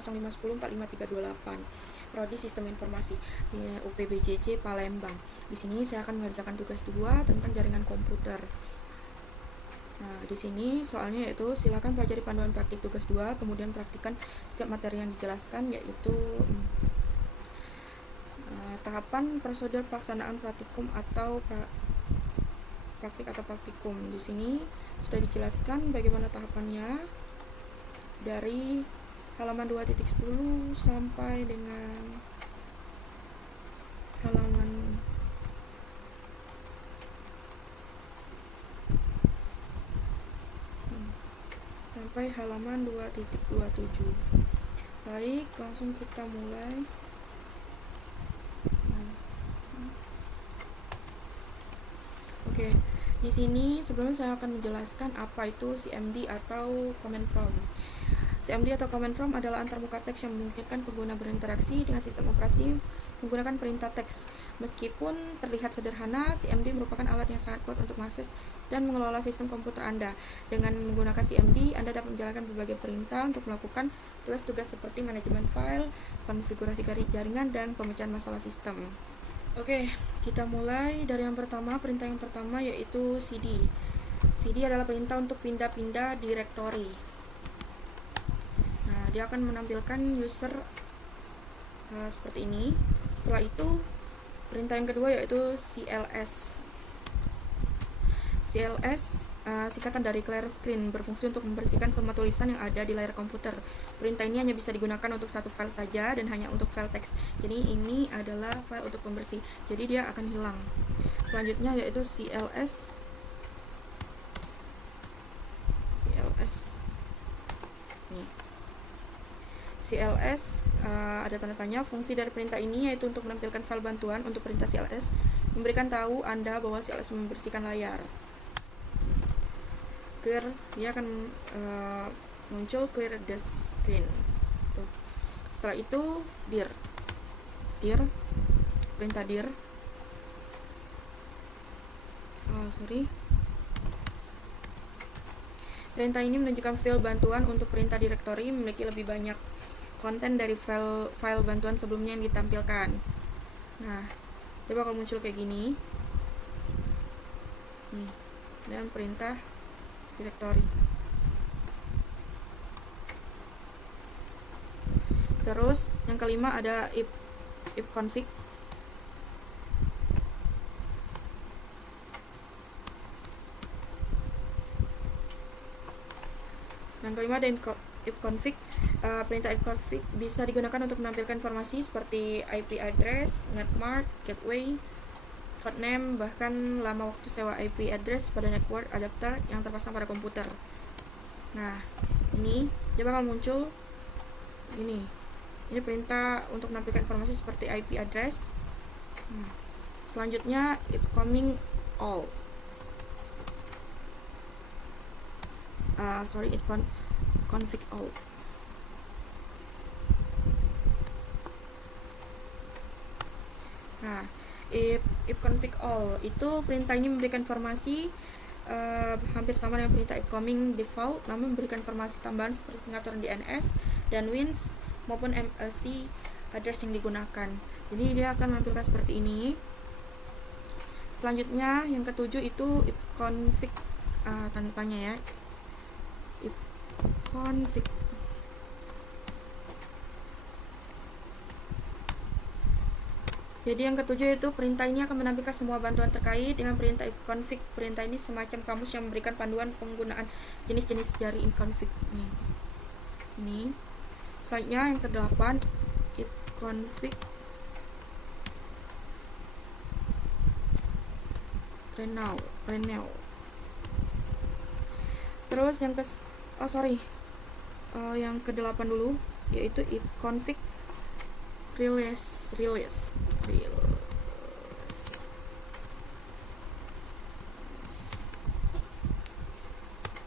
05104538. Prodi Sistem Informasi di UPBJJ Palembang. Di sini saya akan mengerjakan tugas 2 tentang jaringan komputer. Nah, di sini soalnya yaitu silakan pelajari panduan praktik tugas 2, kemudian praktikkan setiap materi yang dijelaskan, yaitu tahapan prosedur pelaksanaan praktikum atau praktik atau praktikum. Di sini sudah dijelaskan bagaimana tahapannya dari halaman 2.10 sampai dengan halaman sampai halaman 2.27. Baik, langsung kita mulai. Oke, di sini sebelumnya saya akan menjelaskan apa itu CMD atau Command Prompt. CMD atau Command Prompt adalah antarmuka teks yang memungkinkan pengguna berinteraksi dengan sistem operasi menggunakan perintah teks. Meskipun terlihat sederhana, CMD merupakan alat yang sangat kuat untuk mengakses dan mengelola sistem komputer Anda. Dengan menggunakan CMD, Anda dapat menjalankan berbagai perintah untuk melakukan tugas-tugas seperti manajemen file, konfigurasi jaringan, dan pemecahan masalah sistem. Oke, kita mulai dari yang pertama. Perintah yang pertama yaitu CD. CD adalah perintah untuk pindah-pindah directory. Nah, dia akan menampilkan user seperti ini. Setelah itu, perintah yang kedua yaitu CLS. CLS singkatan dari clear screen, berfungsi untuk membersihkan semua tulisan yang ada di layar komputer. Perintah ini hanya bisa digunakan untuk satu file saja dan hanya untuk file teks. Jadi ini adalah file untuk pembersih. Jadi dia akan hilang. Selanjutnya yaitu CLS. Nih. CLS ada tanda tanya. Fungsi dari perintah ini yaitu untuk menampilkan file bantuan. Untuk perintah CLS memberikan tahu Anda bahwa CLS membersihkan layar. Clear, dia akan muncul clear the screen. Tuh. Setelah itu dir, perintah dir. Perintah ini menunjukkan file bantuan. Untuk perintah directory memiliki lebih banyak konten dari file bantuan sebelumnya yang ditampilkan. Nah, dia bakal muncul kayak gini. Nih, dan perintah directory. Terus yang kelima ada ifconfig. Yang kelima ada ifconfig. Perintah ifconfig bisa digunakan untuk menampilkan informasi seperti IP address, netmark, gateway, codename, bahkan lama waktu sewa IP address pada network adapter yang terpasang pada komputer. Nah, ini dia bakal muncul ini. Ini perintah untuk menampilkan informasi seperti IP address. Selanjutnya ifcoming all. Ifconfig all. Nah, ifconfig all itu perintah ini memberikan informasi hampir sama dengan perintah ifcoming default, namun memberikan informasi tambahan seperti pengaturan DNS dan WINS maupun MAC address yang digunakan. Jadi dia akan menampilkan seperti ini. Selanjutnya yang ketujuh itu ifconfig, tanda tanya ya, ifconfig. Jadi yang ketujuh itu perintah ini akan menampilkan semua bantuan terkait dengan perintah ifconfig. Perintah ini semacam kamus yang memberikan panduan penggunaan jenis-jenis dari ifconfig. Ini. Selanjutnya yang ke-8 ifconfig renew. Terus yang yang ke-8 dulu yaitu ifconfig release.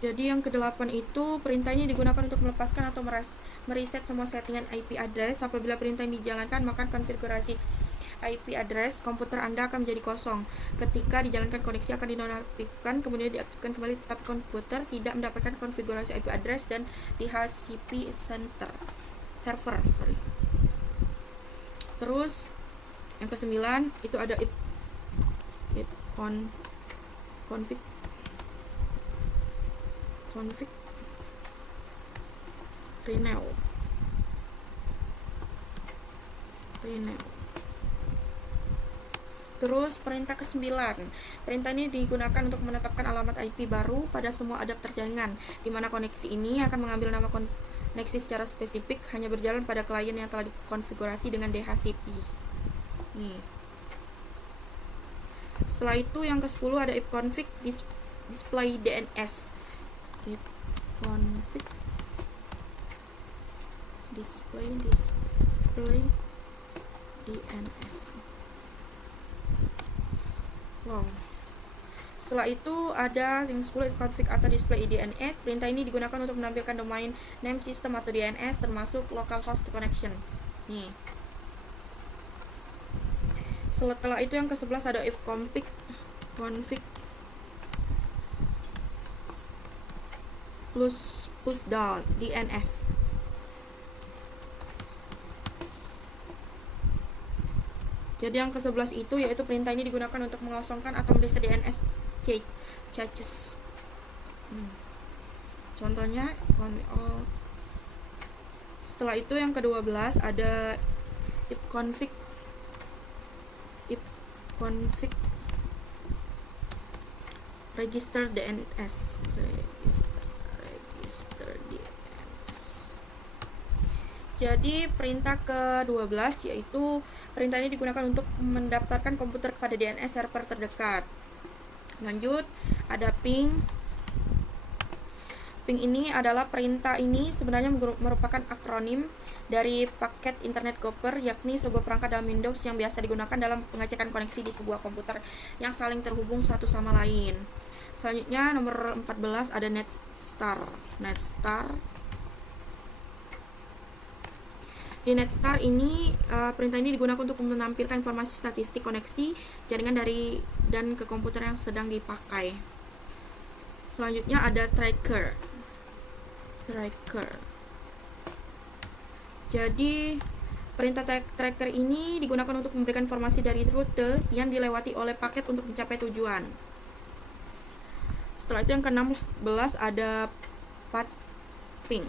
Jadi yang ke-8 itu perintah ini digunakan untuk melepaskan atau mereset semua settingan IP address. Apabila perintah ini dijalankan, maka konfigurasi IP address komputer Anda akan menjadi kosong. Ketika dijalankan koneksi akan dinonaktifkan, kemudian diaktifkan kembali, tetapi komputer tidak mendapatkan konfigurasi IP address dan DHCP center. server, Terus yang ke-9 itu ada if config renew. Terus perintah ke-9. Perintah ini digunakan untuk menetapkan alamat IP baru pada semua adapter jaringan, di mana koneksi ini akan mengambil nama koneksi secara spesifik hanya berjalan pada klien yang telah dikonfigurasi dengan DHCP. Nih. Setelah itu yang ke-10 ada if config display DNS. If config display DNS. Wow. Setelah itu ada yang 10 config atau display DNS. Perintah ini digunakan untuk menampilkan domain name system atau DNS termasuk localhost connection. Nih. Setelah itu yang ke-11 ada if config plus push down DNS. Jadi yang ke-11 itu yaitu perintah ini digunakan untuk mengosongkan atau mereset DNS caches. Contohnya setelah itu yang ke-12 ada if config register DNS. Jadi perintah ke-12 yaitu perintah ini digunakan untuk mendaftarkan komputer kepada DNS server terdekat. Lanjut, ada ping. Ping ini adalah perintah ini sebenarnya merupakan akronim dari paket Internet Gopher, yakni sebuah perangkat dalam Windows yang biasa digunakan dalam pengecekan koneksi di sebuah komputer yang saling terhubung satu sama lain. Selanjutnya nomor 14 ada netstar. Di netstar ini perintah ini digunakan untuk menampilkan informasi statistik koneksi jaringan dari dan ke komputer yang sedang dipakai. Selanjutnya ada tracker. Jadi perintah tracker ini digunakan untuk memberikan informasi dari rute yang dilewati oleh paket untuk mencapai tujuan. Setelah itu yang ke-16 ada patch ping.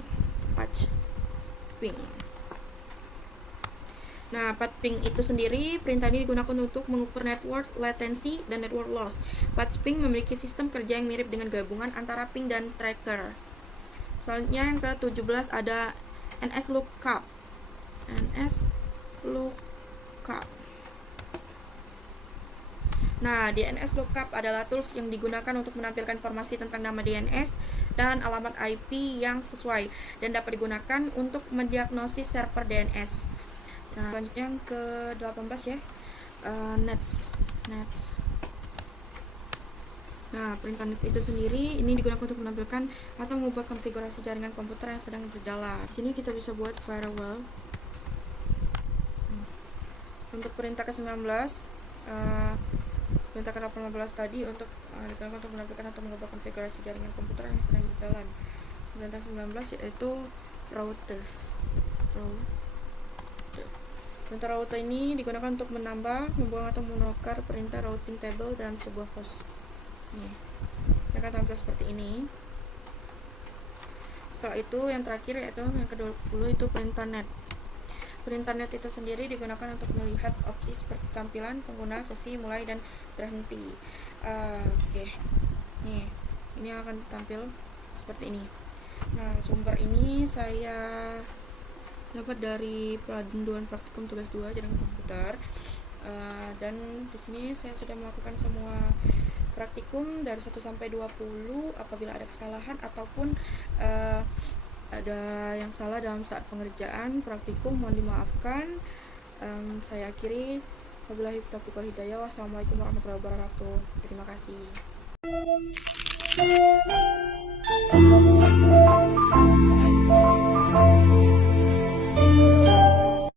Nah, patch ping itu sendiri, perintah ini digunakan untuk mengukur network latency dan network loss. Patch ping memiliki sistem kerja yang mirip dengan gabungan antara ping dan tracker. Selanjutnya yang ke-17 ada NS lookup. Nah, DNS lookup adalah tools yang digunakan untuk menampilkan informasi tentang nama DNS dan alamat IP yang sesuai dan dapat digunakan untuk mendiagnosis server DNS. Nah, selanjutnya yang ke-18 ya, nets. Nah, perintah nets itu sendiri ini digunakan untuk menampilkan atau mengubah konfigurasi jaringan komputer yang sedang berjalan. Di sini kita bisa buat firewall. Untuk perintah ke-19, perintah ke-18 tadi untuk digunakan untuk menampilkan atau mengubah konfigurasi jaringan komputer yang sedang berjalan. Perintah 19 yaitu route. Perintah route ini digunakan untuk menambah, membuang atau menukar perintah routing table dalam sebuah host. Nih, akan tampil seperti ini. Setelah itu yang terakhir yaitu yang ke-20 itu perintah net. Perintah net itu sendiri digunakan untuk melihat opsi seperti tampilan pengguna, sesi mulai dan berhenti. Oke. Nih, ini akan tampil seperti ini. Nah, sumber ini saya dapat dari panduan praktikum tugas 2 jaringan komputer, dan di sini saya sudah melakukan semua praktikum dari 1 sampai 20. Apabila ada kesalahan ataupun ada yang salah dalam saat pengerjaan praktikum, mohon dimaafkan. Saya akhiri. Wabillahi taufiq wal hidayah. Wassalamualaikum warahmatullahi wabarakatuh. Terima kasih.